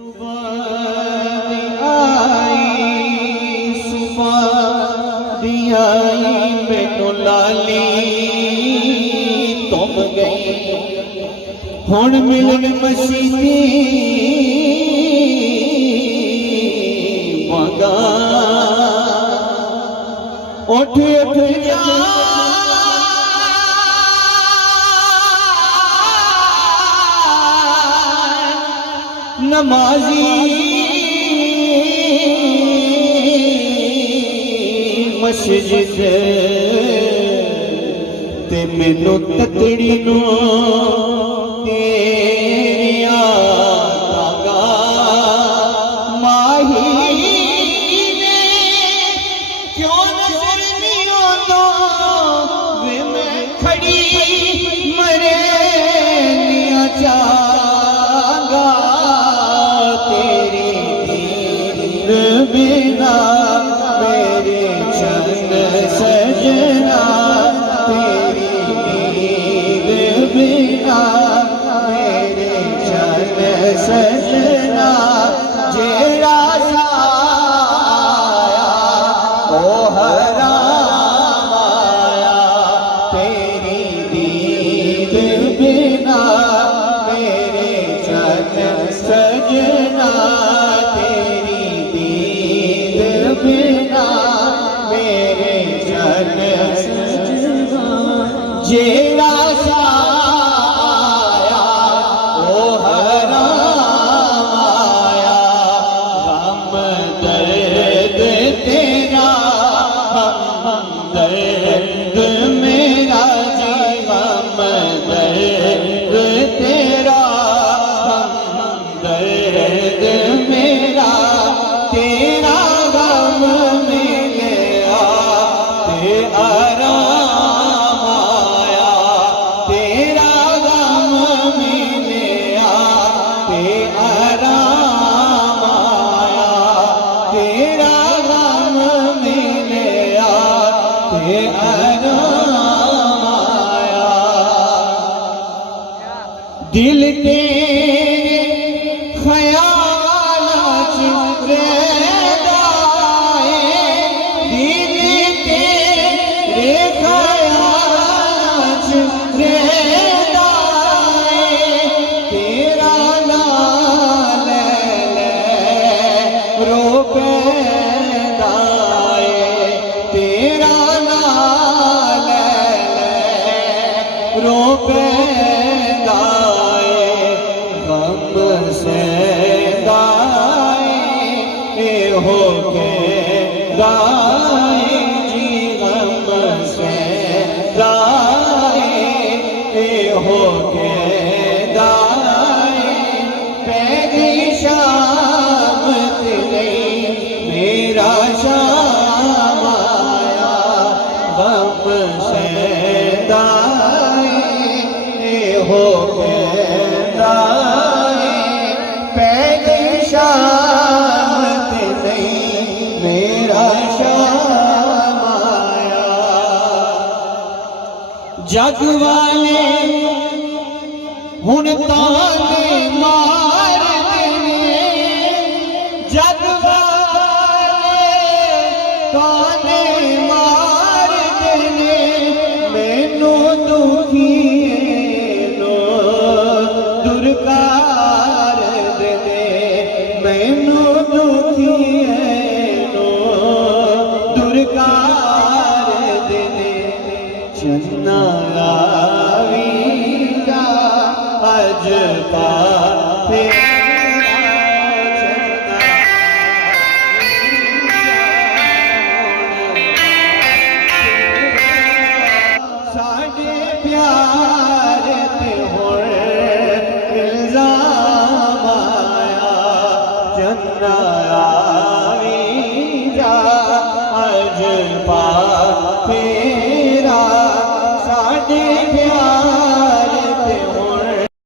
सुबह आई मैनू लाली तुम गई हुण मिलन मसीती मंगा उठ उठ जा नमाजी मस्जिद ते मैनू तकड़ी नो तेरिया धागा माही ने क्यों नजर नहीं आंदा वे मैं खड़ी मरे निया जागा तेरी दीद बिना मेरे चन सजना तेरी दीद बिना मेरे चन सजना जेड़ा साया ओ हराम आया तेरी दीद बिना मेरे चन सजना तेरी दीद बिना मेरे चन सजना जेड़ा साया ओ हराम आया गम दर्द तेरा हम दर्द मेरा जी गम दर्द तेरा हम दर्द मेरा तेरा गम मिलया ते आराम आया तेरा गम मिलया ते आराम आया तेरा गम मिलया ते आराम आया दिल तेरे ख्यालां च रहदा है दिल तेरे ख्यालां च रहदा है तेरा नाम ले ले रो पैदा है तेरा नाम ले ले रो पैदा है गम सहदा है हो के गाए जी गम सहदा है हो के गाए पैदी शाम नहीं मेरा शाम आया गम सहदा है हो के गाए पैदी शाम नहीं मेरा शाम आया जग वाले हुण ताने मार देने जग वाले ताने मार देने मैनू दुखी नो दुरकार देने मैनू दुखी नो दुरकार देने चन्ना लावीगा अज पापे साडे प्यार ते हुण इल्जाम आया चन्ना